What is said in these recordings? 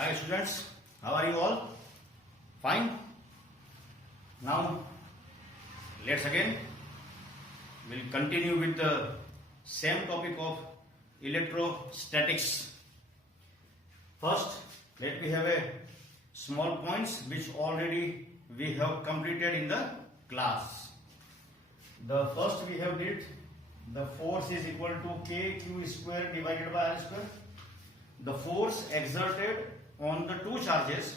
Hi students, how are you all? Fine? Now let's again, we'll continue with the same topic of electrostatics. First, let me have a small points which already we have completed in the class. The first we have did, the force is equal to kq square divided by r square. The force exerted on the two charges,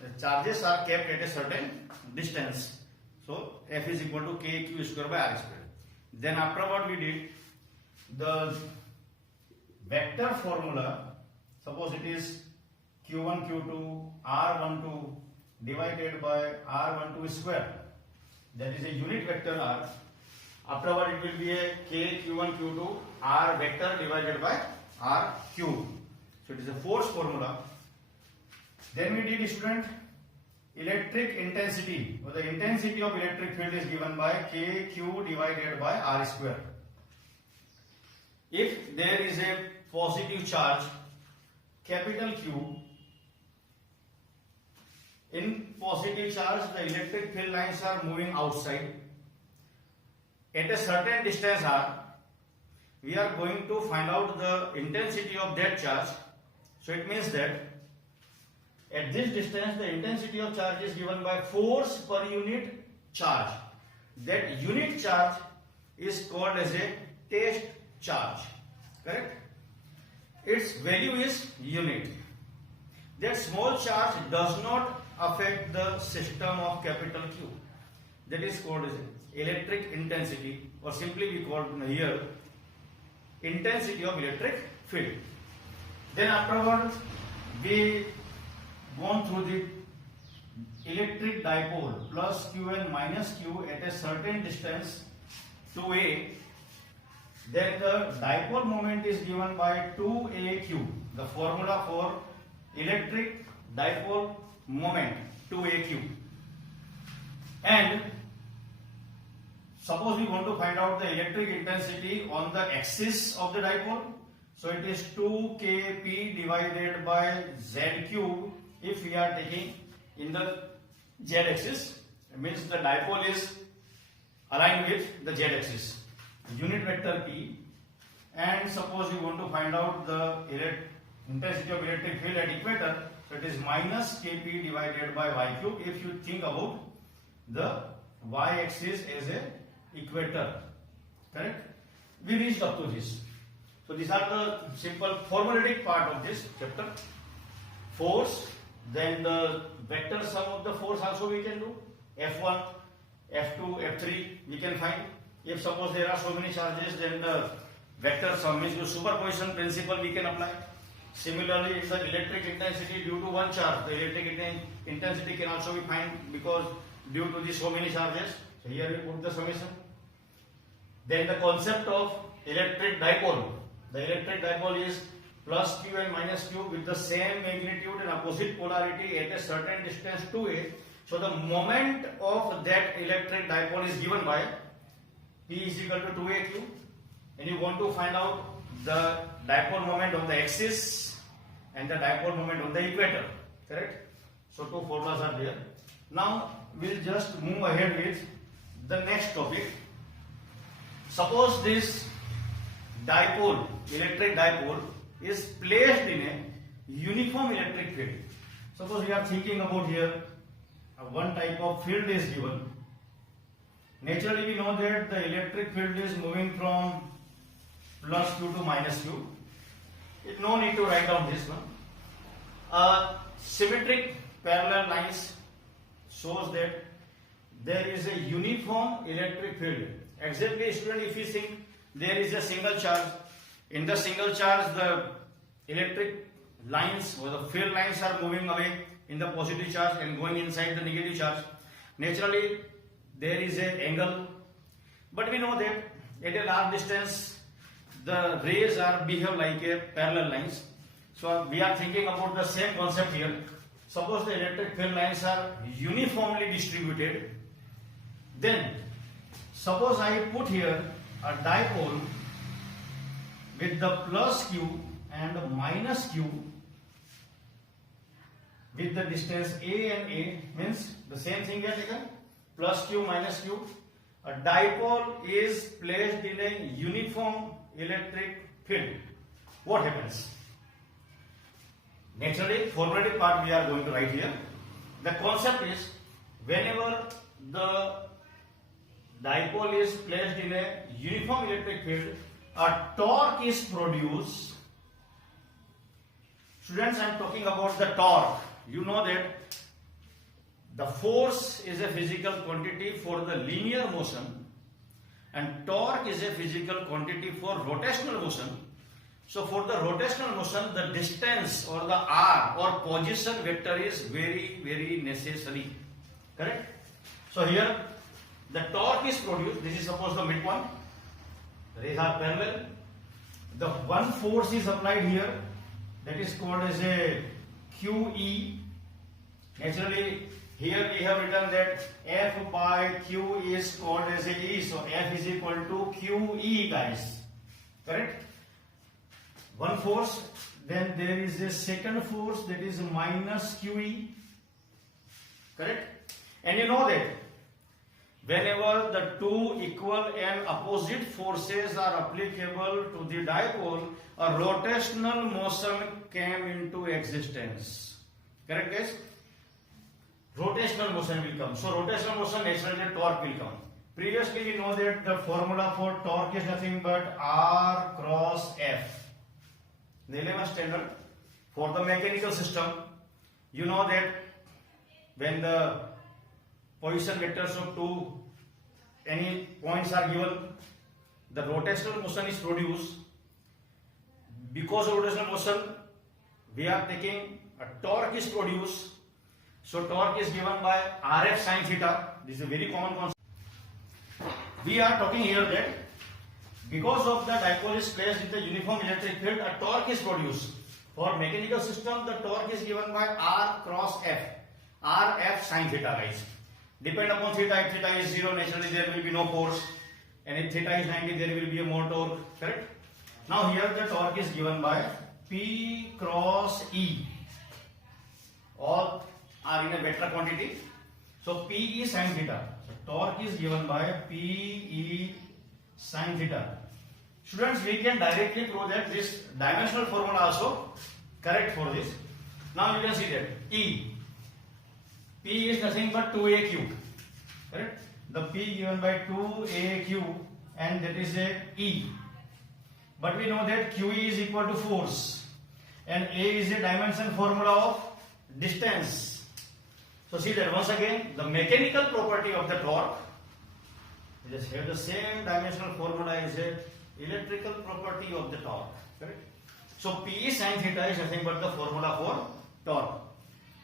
the charges are kept at a certain distance. So F is equal to kq square by r square. Then afterward we did the vector formula. Suppose it is q1 q2 r12 divided by r12 square. That is a unit vector r. Afterward it will be a k q1 q2 r vector divided by r cube. So it is a force formula. Then we did, student, electric intensity, or the intensity of electric field is given by kq divided by r square. If there is a positive charge capital Q, in positive charge the electric field lines are moving outside at a certain distance r. We are going to find out the intensity of that charge. So it means that at this distance the intensity of charge is given by force per unit charge. That unit charge is called as a test charge, correct? Its value is unit. That small charge does not affect the system of capital Q. That is called as electric intensity, or simply we call here intensity of electric field. Then afterwards we gone through the electric dipole plus q and minus q at a certain distance 2a. Then the dipole moment is given by 2aq. The formula for electric dipole moment 2aq. And suppose we want to find out the electric intensity on the axis of the dipole. So it is 2kp divided by z cube. If we are taking in the z axis, it means the dipole is aligned with the z axis, unit vector p. And suppose you want to find out the intensity of electric field at equator, so it is minus kp divided by y cube. If you think about the y axis as a equator, correct? We reached up to this. So these are the simple formulatic part of this chapter. Force, then the vector sum of the force also we can do. F1, F2, F3 we can find. If suppose there are so many charges, then the vector sum means the superposition principle we can apply. Similarly, it's the electric intensity due to one charge. The electric intensity can also be found because due to the so many charges. So here we put the summation. Then the concept of electric dipole. The electric dipole is plus q and minus q with the same magnitude and opposite polarity at a certain distance 2a. So the moment of that electric dipole is given by P is equal to 2aq. And you want to find out the dipole moment on the axis and the dipole moment on the equator, correct? So two formulas are there. Now we'll just move ahead with the next topic. Suppose this dipole, electric dipole, is placed in a uniform electric field. Suppose we are thinking about here one type of field is given. Naturally we know that the electric field is moving from plus q to minus q. It no need to write down this one. Symmetric parallel lines shows that there is a uniform electric field. Exactly, student, if you think there is a single charge, in the single charge the electric lines or the field lines are moving away in the positive charge and going inside the negative charge. Naturally there is an angle, but we know that at a large distance the rays are behave like a parallel lines. So we are thinking about the same concept here. Suppose the electric field lines are uniformly distributed, then suppose I put here a dipole with the plus q and minus q with the distance A and A, means the same thing we are taken, plus Q minus Q. A dipole is placed in a uniform electric field. What happens? Naturally, formulated part we are going to write here. The concept is, whenever the dipole is placed in a uniform electric field, a torque is produced. Students, I am talking about the torque. You know that the force is a physical quantity for the linear motion and torque is a physical quantity for rotational motion. So for the rotational motion, the distance or the r or position vector is very necessary. Correct? So here the torque is produced. This is suppose the midpoint. Rays are parallel. The one force is applied here, that is called as a QE. Naturally, here we have written that F by Q is called as a E. So F is equal to QE, guys. Correct? One force. Then there is a second force, that is minus QE. Correct? And you know that whenever the two equal and opposite forces are applicable to the dipole, a rotational motion came into existence. Correct, guys? Rotational motion will come. So rotational motion, naturally the torque will come. Previously we know that the formula for torque is nothing but R cross F. The 11th standard for the mechanical system, you know that when the position vectors of two any points are given, the rotational motion is produced. Because of rotational motion, we are taking a torque is produced. So torque is given by Rf sin theta. This is a very common concept. We are talking here that because of the dipole is placed in the uniform electric field, a torque is produced. For mechanical system, the torque is given by R cross F. Rf sin theta, guys. Depend upon theta. If theta is 0, naturally there will be no force. And if theta is 90, there will be a more torque. Correct? Now here the torque is given by P cross E. All are in a vector quantity. So P is sin theta. So torque is given by P E sin theta. Students, we can directly prove that this dimensional formula also correct for this. Now you can see that E. P is nothing but 2AQ. Correct? The P given by 2AQ and that is a E. But we know that QE is equal to force and A is a dimension formula of distance. So see that once again, the mechanical property of the torque, we just have the same dimensional formula as a electrical property of the torque. Correct? So P sin theta is nothing but the formula for torque.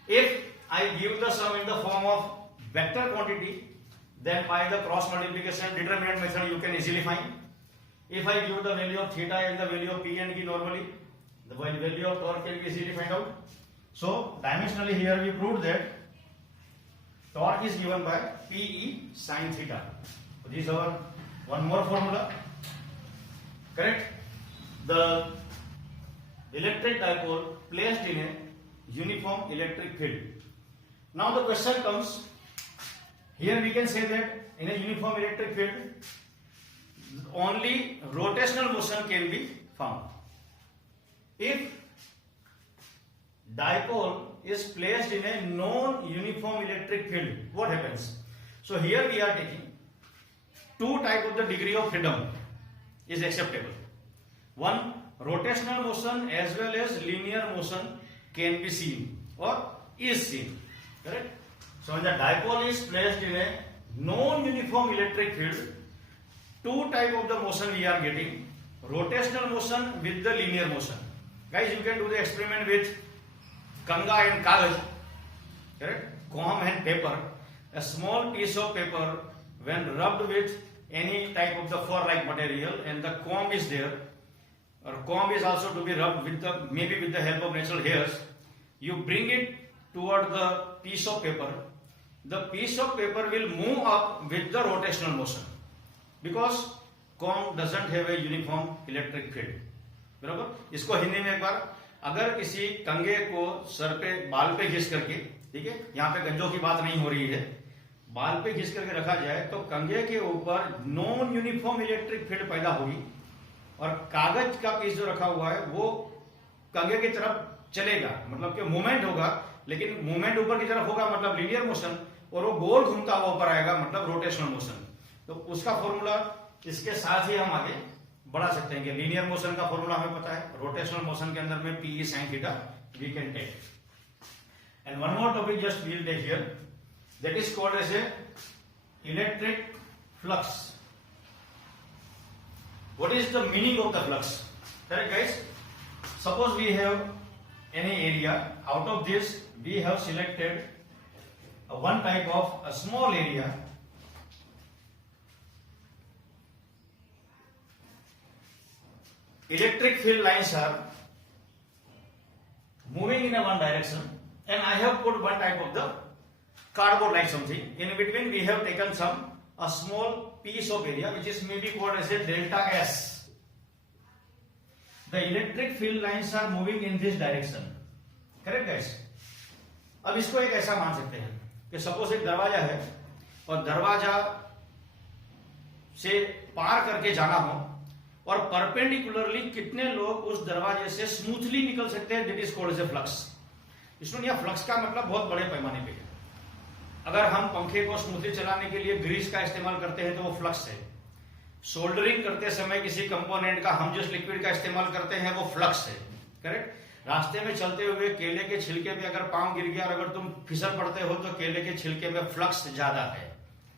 If I give the sum in the form of vector quantity, then by the cross multiplication determinant method you can easily find. If I give the value of theta and the value of P and Q normally, the value of torque can be easily find out. So dimensionally here we proved that torque is given by PE sin theta. So this is our one more formula. Correct? The electric dipole placed in a uniform electric field. Now the question comes, here we can say that in a uniform electric field, only rotational motion can be found. If dipole is placed in a non-uniform electric field, what happens? So here we are taking two types of the degree of freedom is acceptable. One, rotational motion as well as linear motion can be seen or is seen. Correct? So when the dipole is placed in a non-uniform electric field, two types of the motion we are getting, rotational motion with the linear motion. Guys, you can do the experiment with kanga and kagaj, correct? Comb and paper. A small piece of paper when rubbed with any type of the fur-like material and the comb is there, or comb is also to be rubbed with the maybe with the help of natural hairs. You bring it toward the piece of paper. The piece of paper will move up with the rotational motion because comb doesn't have a uniform electric field. बराबर? इसको हिंदी में एक बार अगर किसी कंघे को sir पे बाल पे घिस करके, ठीक है, यहाँ पे गंजों की बात नहीं हो रही है, बाल पे घिस करके रखा जाए तो कंघे के ऊपर नॉन यूनिफॉर्म इलेक्ट्रिक फील्ड पैदा होगी और कागज का पीस जो रखा हुआ है वो कंघे की तरफ चलेगा, मतलब कि मूवमेंट होगा, लेकिन मूवमेंट ऊपर की तरफ होगा मतलब लीनियर मोशन, और वो गोल घूमता हुआ ऊपर आएगा मतलब रोटेशनल मोशन। तो उसका फॉर्मूला इसके साथ ही हम आगे बढ़ा सकते हैं कि लीनियर मोशन का फॉर्मूला हमें पता है, रोटेशनल मोशन के अंदर में p sine theta we can take. And one more topic just we'll take here, that is called as a electric flux. What is the meaning of the flux? Correct, guys? Suppose we have any area. Out of this, we have selected one type of a small area. Electric field lines are moving in a one direction, and I have put one type of the cardboard like something. In between, we have taken a small piece of area which is maybe called as a delta S. The electric field lines are moving in this direction. Correct, guys? अब इसको एक ऐसा मान सकते हैं कि suppose एक दरवाजा है और दरवाजा से पार करके जाना हो और परपेंडिकुलरली कितने लोग उस दरवाजे से स्मूथली निकल सकते हैं, that is called as a flux. इसमें यह फ्लक्स का मतलब बहुत बड़े पैमाने पे है। अगर हम पंखे को स्मूथली चलाने के लिए ग्रीस का इस्तेमाल करते हैं तो वो फ्लक्स है। सोल्डरिंग करते समय किसी कंपोनेंट का हम जिस लिक्विड का इस्तेमाल करते हैं वो फ्लक्स है। करेक्ट। रास्ते में चलते हुए केले के छिलके पे अगर पांव गिर गया और अगर तुम फिसल पड़ते हो तो केले के छिलके में फ्लक्स ज्यादा है।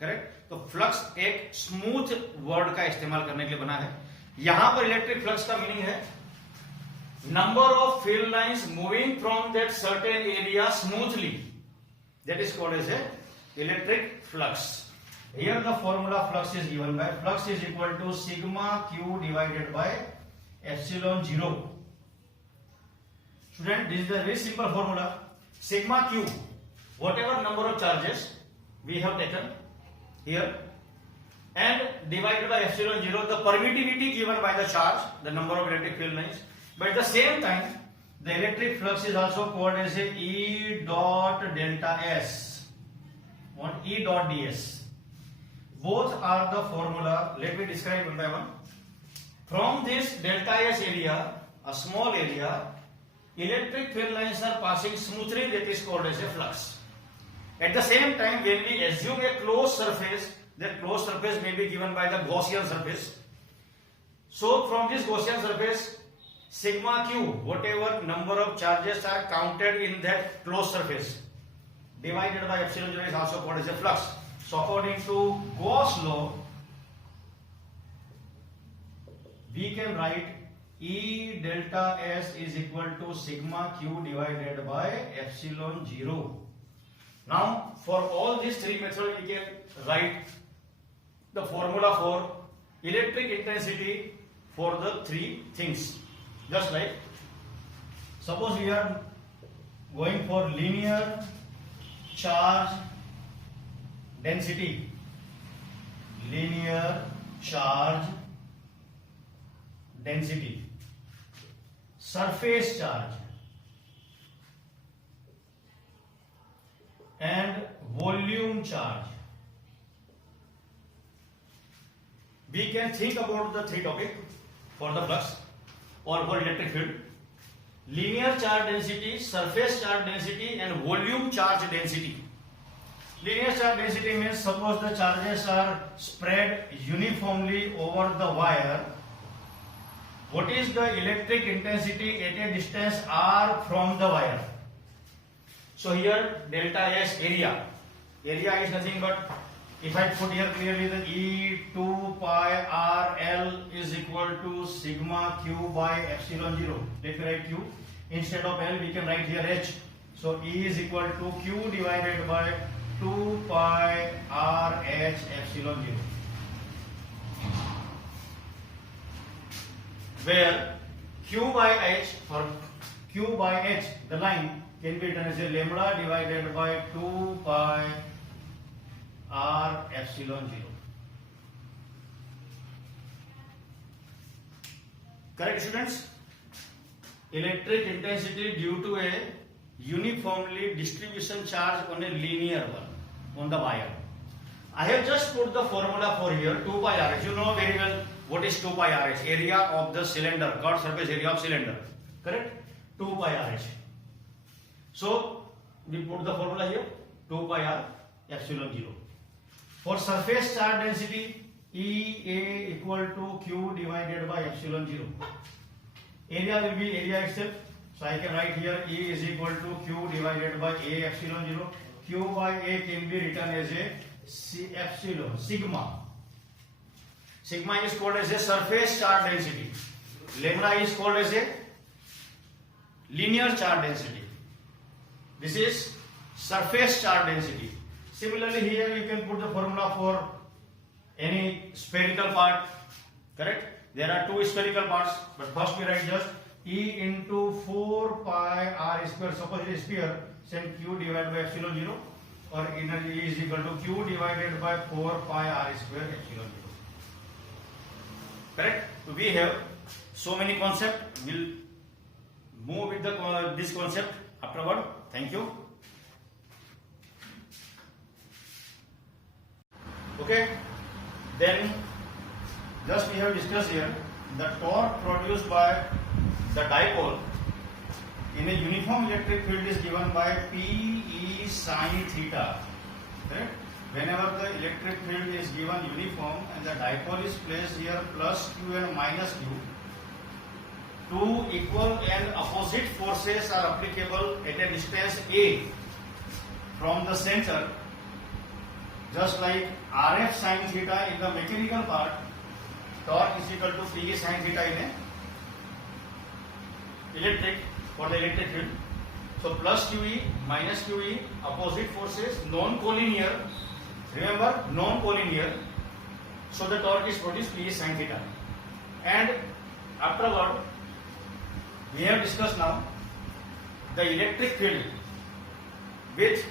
करेक्ट। तो फ्लक्स एक स्मूथ वर्ड का इस्तेमाल करने के लिए बना है। यहां पर इलेक्ट्रिक फ्लक्स का मीनिंग है number of field lines moving from that certain area smoothly, that is called as a electric flux. Here the formula flux is given by flux is equal to sigma q divided by epsilon 0. Student, this is a very simple formula. Sigma q, whatever number of charges we have taken here, and divided by epsilon 0, the permittivity given by the charge, the number of electric field lines. But at the same time, the electric flux is also called as a E dot delta S, or E dot ds. Both are the formula. Let me describe one by one. From this delta S area, a small area, electric field lines are passing smoothly, that is called as a flux. At the same time, when we assume a closed surface, that closed surface may be given by the Gaussian surface. So from this Gaussian surface, sigma q, whatever number of charges are counted in that closed surface, divided by epsilon 0 is also called as a flux. So according to Gauss law, we can write E delta S is equal to sigma q divided by epsilon 0. Now for all these three methods, we can write the formula for electric intensity for the three things. Just like, suppose we are going for linear charge density, linear charge density, surface charge, and volume charge. We can think about the three topics for the flux or for electric field: linear charge density, surface charge density, and volume charge density. Linear charge density means suppose the charges are spread uniformly over the wire, what is the electric intensity at a distance r from the wire? So here delta S area is nothing but, if I put here clearly, the E2 pi r L is equal to sigma q by epsilon 0. Let me write q. Instead of L, we can write here h. So E is equal to q divided by 2 pi r h epsilon 0. Where q by h, or q by h, the line can be written as a lambda divided by 2 pi r epsilon 0. Correct, students? electric intensity due to a uniformly distribution charge on a linear one on the wire. I have just put the formula for here, 2 pi RH. You know very well what is 2 pi RH, area of the cylinder, curved surface area of cylinder, correct? 2 pi RH. So we put the formula here, 2 pi r epsilon 0. For surface charge density, EA equal to Q divided by epsilon 0. Area will be area itself. So I can write here E is equal to Q divided by A epsilon 0. Q by A can be written as a epsilon, sigma. Sigma is called as a surface charge density. Lambda is called as a linear charge density. This is surface charge density. Similarly, here you can put the formula for any spherical part, correct? There are two spherical parts, but first we write just E into 4 pi r square. Suppose it is sphere, send Q divided by epsilon 0, or energy is equal to Q divided by 4 pi r square epsilon 0. Correct? So we have so many concepts. We'll move with this concept afterward. Thank you. Okay. Then just we have discussed here the torque produced by the dipole in a uniform electric field is given by Pe sin theta. Correct? Whenever the electric field is given uniform and the dipole is placed here plus Q and minus Q, two equal and opposite forces are applicable at a distance A from the center, just like Rf sin theta in the mechanical part, torque is equal to P sin theta in a electric, for the electric field. So plus QE minus QE, opposite forces, non-collinear. Remember, non-collinear. So the torque is produced P sin theta. And afterward, we have discussed now the electric field with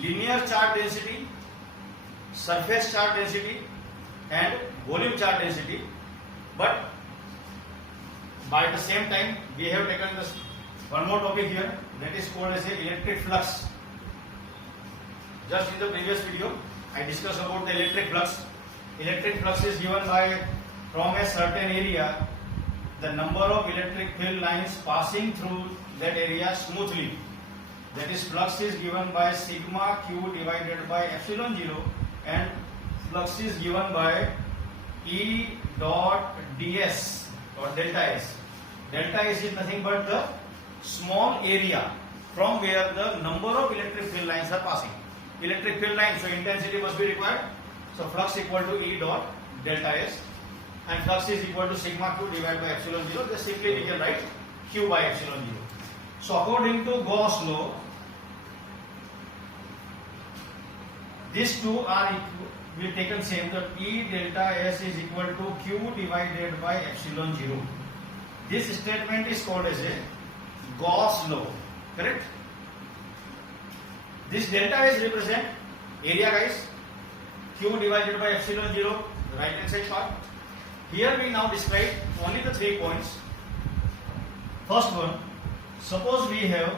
linear charge density, surface charge density and volume charge density, but by the same time we have taken this one more topic here, that is called as a electric flux. Just in the previous video I discussed about the electric flux. Electric flux is given by, from a certain area, the number of electric field lines passing through that area smoothly. That is, flux is given by sigma Q divided by epsilon 0, and flux is given by E dot ds or delta S. Delta S is nothing but the small area from where the number of electric field lines are passing. Electric field lines, so intensity must be required. So flux equal to E dot delta S, and flux is equal to sigma Q divided by epsilon 0. Just simply we can write Q by epsilon 0. So according to Gauss law, these two are will be taken same, that E delta S is equal to Q divided by epsilon 0. This statement is called as a Gauss law, correct? This delta S represent area, guys. Q divided by epsilon 0, the right hand side part. Here we now describe only the 3 points. First one, suppose we have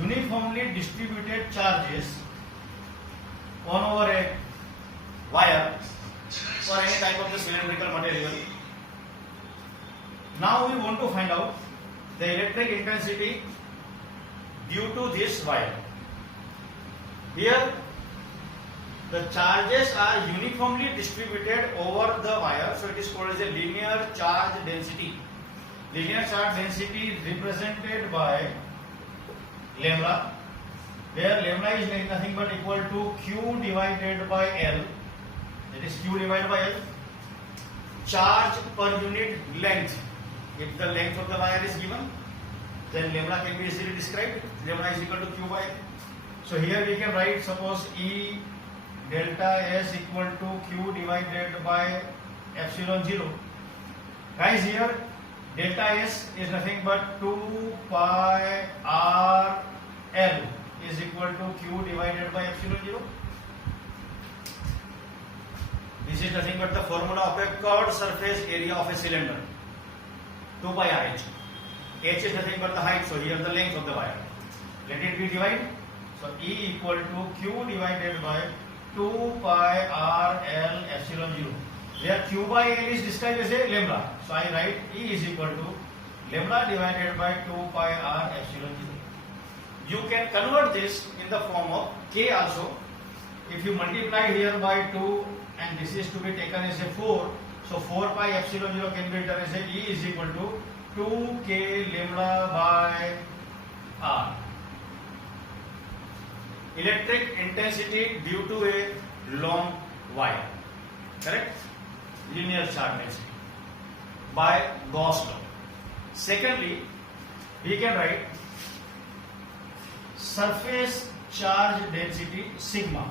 uniformly distributed charges on over a wire or any type of the cylindrical material. Now we want to find out the electric intensity due to this wire. Here the charges are uniformly distributed over the wire, so it is called as a linear charge density. Linear charge density is represented by lambda, where lambda is nothing but equal to Q divided by L, that is Q divided by L, charge per unit length. If the length of the wire is given, then lambda can be easily described. Lambda is equal to Q by L. So here we can write, suppose E delta S equal to Q divided by epsilon 0. Guys, here delta S is nothing but 2 pi r L is equal to Q divided by epsilon 0. This is nothing but the formula of a curved surface area of a cylinder, 2 pi RH. H is nothing but the height, so here the length of the wire. Let it be divided. So E equal to Q divided by 2 pi R L epsilon 0. Where Q by L is described as a lambda. So I write E is equal to lambda divided by 2 pi R epsilon 0. You can convert this in the form of K also. If you multiply here by 2 and this is to be taken as a 4, so 4 pi epsilon 0 can be written as a E is equal to 2K lambda by R. Electric intensity due to a long wire, correct? Linear charge density by Gauss law. Secondly, we can write surface charge density sigma.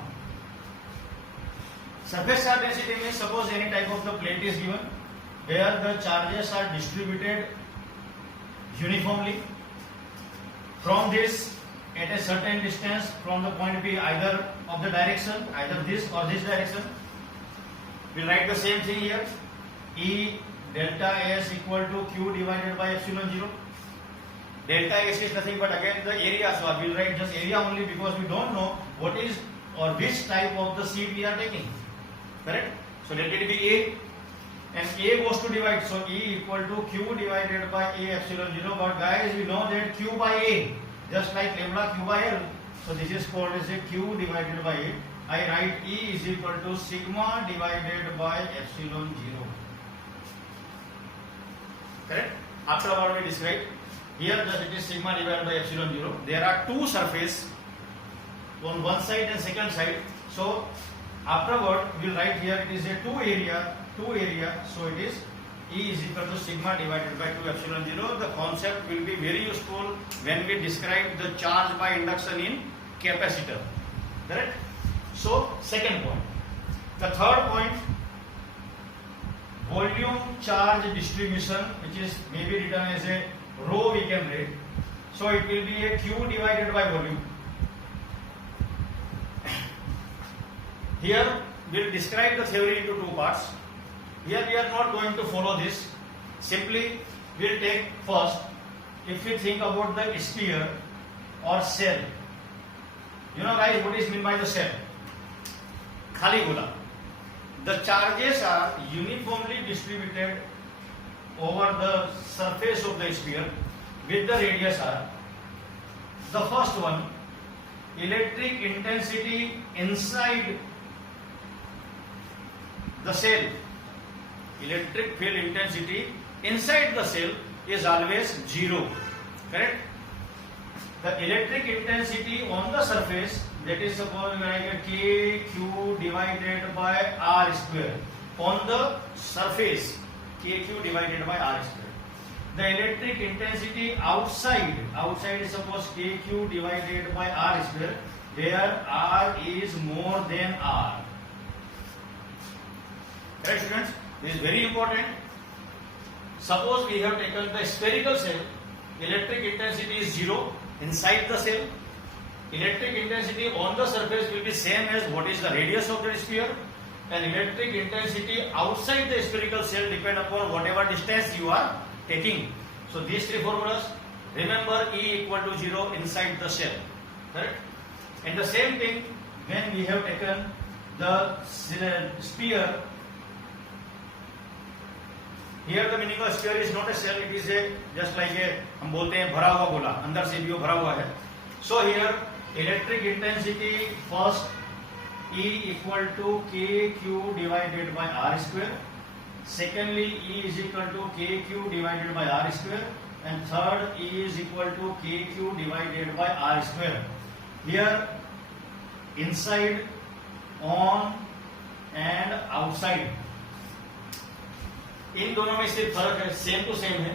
Surface charge density means suppose any type of the plate is given where the charges are distributed uniformly from this at a certain distance from the point B, either of the direction, either this or this direction. We'll write the same thing here. E delta S equal to Q divided by epsilon 0. Delta S is nothing but again the area, so we'll write just area only because we don't know what is or which type of the seed we are taking. Correct? So let it be A, and A goes to divide, so E equal to Q divided by A epsilon 0. But guys, we know that Q by A, just like lambda Q by L, so this is called as a Q divided by A. I write E is equal to sigma divided by epsilon 0. Correct? After what we described, here just it is sigma divided by epsilon 0. There are two surfaces on one side and second side. So afterward we will write here it is a two area. So it is E is equal to sigma divided by 2 epsilon 0. The concept will be very useful when we describe the charge by induction in capacitor. Correct? So second point. The third point, volume charge distribution, which is maybe written as a rho we can write. So it will be a Q divided by volume. Here we will describe the theory into two parts. Here we are not going to follow this. Simply we will take first, if we think about the sphere or cell. You know guys, what is meant by the cell? Khali gola. The charges are uniformly distributed over the surface of the sphere with the radius r. The first one, electric intensity inside the cell. Electric field intensity inside the cell is always 0. Correct? The electric intensity on the surface, that is suppose like KQ divided by R square. On the surface, KQ divided by R square. The electric intensity outside is suppose KQ divided by R square, where R is more than R. Correct, students? This is very important. Suppose we have taken the spherical cell, electric intensity is 0 inside the cell. Electric intensity on the surface will be same as what is the radius of the sphere, and electric intensity outside the spherical cell depend upon whatever distance you are taking. So these three formulas, remember E equal to 0 inside the cell. Correct? And the same thing when we have taken the sphere. Here the meaning of sphere is not a cell, it is a just like a हम बोलते हैं भरा हुआ गोला, अंदर से भी वो भरा हुआ है. So here electric intensity first E equal to KQ divided by R square. Secondly, E is equal to KQ divided by R square, and third E is equal to KQ divided by R square. Here inside, on and outside, इन दोनों में सिर्फ फर्क है, same to same है.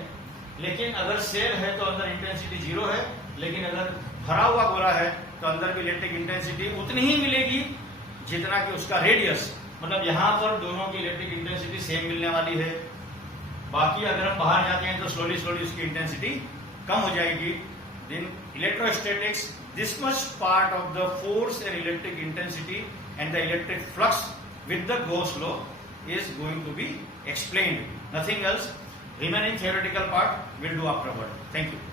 लेकिन अगर cell है तो अंदर इंटेंसिटी 0 है, लेकिन अगर भरा हुआ गोला है तो अंदर भी इलेक्ट्रिक इंटेंसिटी उतनी ही मिलेगी जितना कि उसका रेडियस. मतलब यहाँ पर दोनों की इलेक्ट्रिक इंटेंसिटी सेम मिलने वाली है. बाकी अगर हम बाहर जाते हैं तो स्लोली उसकी इंटेंसिटी कम हो जाएगी. Then electrostatics, this much part of the force and electric intensity and the electric flux with the Gauss law is going to be explained. Nothing else. Remaining theoretical part we'll do afterward. Thank you.